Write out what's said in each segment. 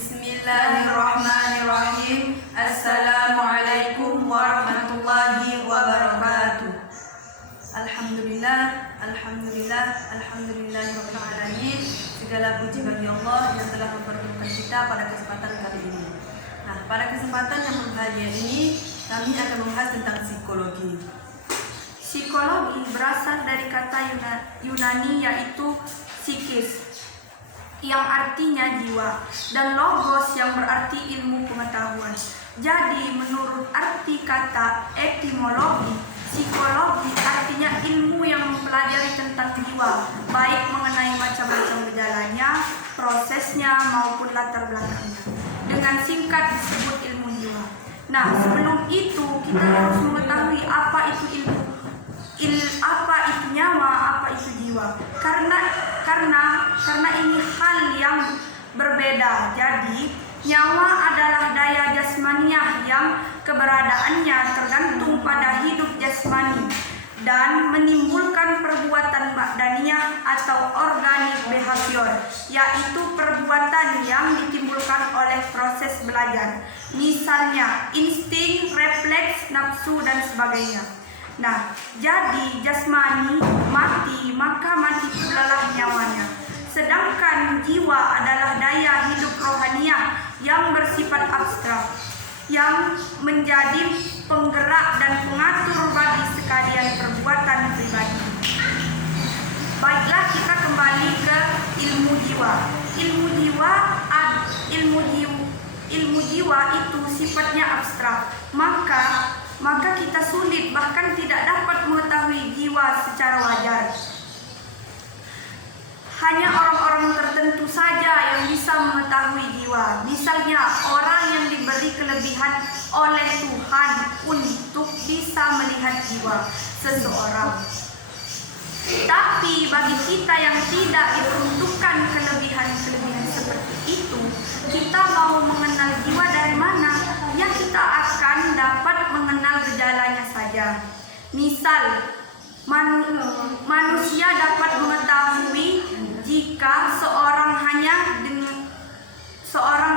Bismillahirrahmanirrahim. Assalamualaikum warahmatullahi wabarakatuh. Alhamdulillah, alhamdulillah, alhamdulillahirabbil alamin. Segala puji bagi Allah yang telah mempertemukan kita pada kesempatan kali ini. Nah, pada kesempatan yang berbahagia ini kami akan membahas tentang psikologi. Psikologi berasal dari kata Yunani yaitu psikis, yang artinya jiwa, dan logos yang berarti ilmu pengetahuan. Jadi menurut arti kata etimologi, psikologi artinya ilmu yang mempelajari tentang jiwa, baik mengenai macam-macam gejalanya, prosesnya maupun latar belakangnya. Dengan singkat disebut ilmu jiwa. Nah, sebelum itu kita harus mengetahui apa itu ilmu, apa itu nyawa, apa itu jiwa. Karena ini hal yang berbeda. Jadi nyawa adalah daya jasmaniah yang keberadaannya tergantung pada hidup jasmani dan menimbulkan perbuatan badaniah atau organic behavior, yaitu perbuatan yang ditimbulkan oleh proses belajar, misalnya insting, refleks, nafsu, dan sebagainya. Nah, jadi jasmani mati, maka mati pula lah nyawanya. Sedangkan jiwa adalah daya hidup rohaniah yang bersifat abstrak, yang menjadi penggerak dan pengatur bagi sekalian perbuatan pribadi. Baiklah, kita kembali ke ilmu jiwa. Ilmu jiwa itu sifatnya abstrak. Maka kita sulit, bahkan tidak dapat mengetahui jiwa secara wajar. Hanya orang-orang tertentu saja yang bisa mengetahui jiwa. Misalnya orang yang diberi kelebihan oleh Tuhan untuk bisa melihat jiwa seseorang. Tapi bagi kita yang tidak diperuntukkan kelebihan-kelebihan seperti itu, kita mau mengenal jiwa dari mana? Ya, kita akan dapat mengenal gejalanya saja. Misal, manusia dapat mengetahui jika seorang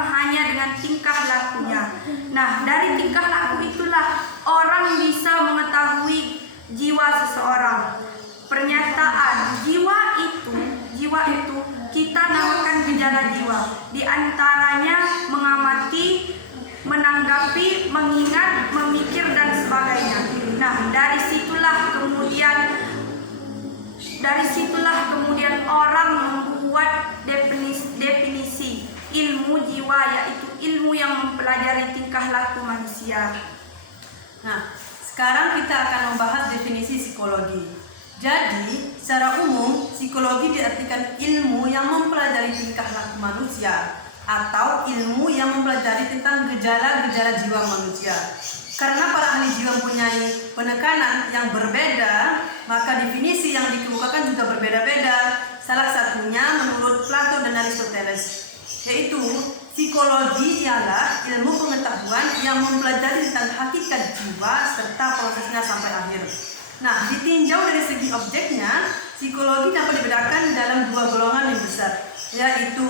hanya dengan tingkah lakunya. Nah, dari tingkah laku itulah orang bisa mengetahui jiwa seseorang. Pernyataan jiwa itu kita namakan gejala jiwa. Di antaranya mengamati, menanggapi, mengingat, memikir, dan sebagainya. Nah, dari situlah kemudian orang membuat definisi ilmu jiwa, yaitu ilmu yang mempelajari tingkah laku manusia. Nah, sekarang kita akan membahas definisi psikologi. Jadi, secara umum, psikologi diartikan ilmu yang mempelajari tingkah laku manusia atau ilmu yang mempelajari tentang gejala-gejala jiwa manusia. Karena para ahli jiwa mempunyai penekanan yang berbeda, maka definisi yang dikemukakan juga berbeda-beda. Salah satunya menurut Plato dan Aristoteles, yaitu psikologi ialah ilmu pengetahuan yang mempelajari tentang hakikat jiwa serta prosesnya sampai akhir. Nah, ditinjau dari segi objeknya, psikologi dapat dibedakan dalam dua golongan yang besar, yaitu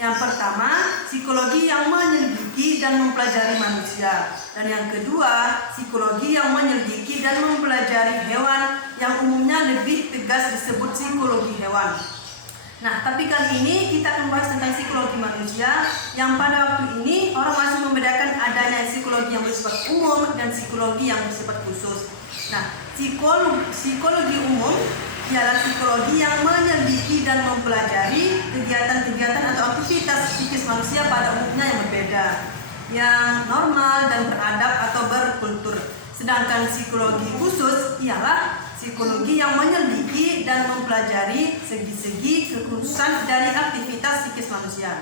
yang pertama, psikologi yang menyelidiki dan mempelajari manusia, dan yang kedua, psikologi yang menyelidiki dan mempelajari hewan, yang umumnya lebih tegas disebut psikologi hewan. Nah, tapi kali ini kita akan membahas tentang psikologi manusia, yang pada waktu ini orang masih membedakan adanya psikologi yang bersifat umum dan psikologi yang bersifat khusus. Nah, psikologi umum ialah psikologi yang menyelidiki dan mempelajari kegiatan-kegiatan atau aktivitas psikis manusia pada umumnya yang berbeda, yang normal dan beradab atau berkultur. Sedangkan psikologi khusus ialah psikologi yang menyelidiki dan mempelajari segi-segi kekhususan dari aktivitas psikis manusia.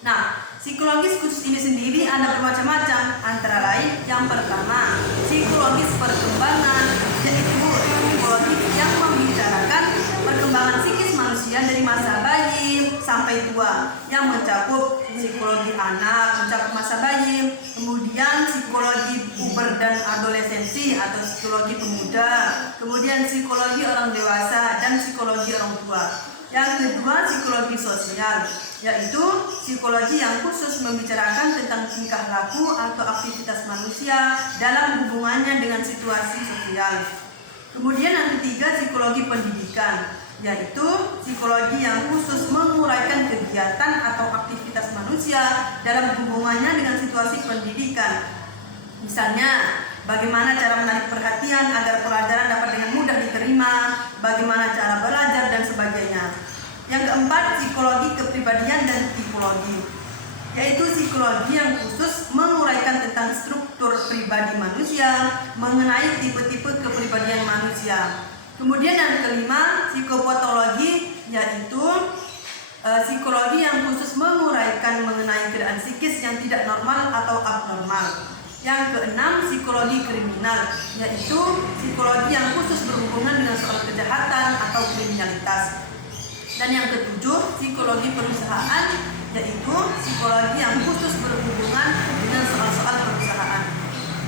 Nah, psikologis khusus ini sendiri ada bermacam-macam, antara lain yang pertama, psikologis perkembangan, yaitu psikologi yang membicarakan perkembangan psikis manusia dari masa bayi sampai tua, yang mencakup psikologi anak, mencakup masa bayi, kemudian psikologi puber dan adolescensi atau psikologi pemuda, kemudian psikologi orang dewasa dan psikologi orang tua. Yang kedua, psikologi sosial, yaitu psikologi yang khusus membicarakan tentang tingkah laku atau aktivitas manusia dalam hubungannya dengan situasi sosial. Kemudian yang ketiga, psikologi pendidikan, yaitu psikologi yang khusus menguraikan kegiatan atau aktivitas manusia dalam hubungannya dengan situasi pendidikan. Misalnya, bagaimana cara menarik perhatian agar pelajaran dapat dengan mudah diterima, bagaimana cara belajar, dan sebagainya. Yang keempat, psikologi kepribadian dan tipologi, yaitu psikologi yang khusus menguraikan tentang struktur pribadi manusia, mengenai tipe-tipe kepribadian manusia. Kemudian yang kelima, psikopatologi, yaitu psikologi yang khusus menguraikan mengenai keadaan psikis yang tidak normal atau abnormal. Yang keenam, psikologi kriminal, yaitu psikologi yang khusus berhubungan dengan soal kejahatan atau kriminalitas. Dan yang ketujuh, psikologi perusahaan, yaitu psikologi yang khusus berhubungan dengan soal-soal perusahaan.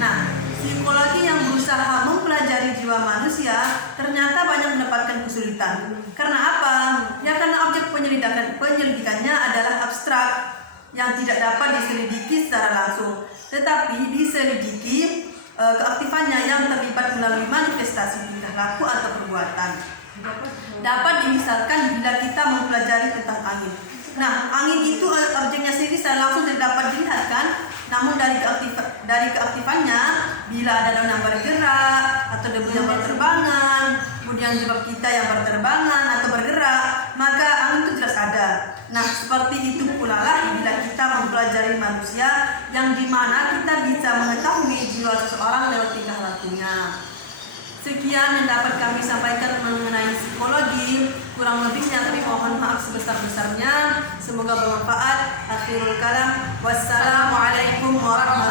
Nah, psikologi yang berusaha mempelajari jiwa manusia ternyata banyak mendapatkan kesulitan. Karena apa? Ya karena objek penyelidikannya adalah abstrak yang tidak dapat diselidiki secara langsung, tetapi diselidiki keaktifannya yang terlibat melalui manifestasi tingkah laku atau perbuatan. Dapat dimisalkan bila kita mempelajari tentang angin. Nah, angin itu objeknya sendiri secara langsung tidak dapat dilihat kan? Namun dari keaktifannya, bila ada daun yang bergerak atau debu yang berterbangan, kemudian jilbab kita yang berterbangan atau bergerak, maka angin itu jelas ada. Nah, seperti itu pula lah bila kita mempelajari manusia, yang dimana kita bisa mengetahui jiwa seseorang lewat tingkah lakunya. Sekian yang dapat kami sampaikan mengenai psikologi. Kurang lebihnya kami mohon maaf sebesar-besarnya. Semoga bermanfaat. Akhirul kalam. Wassalamualaikum warahmatullahi wabarakatuh.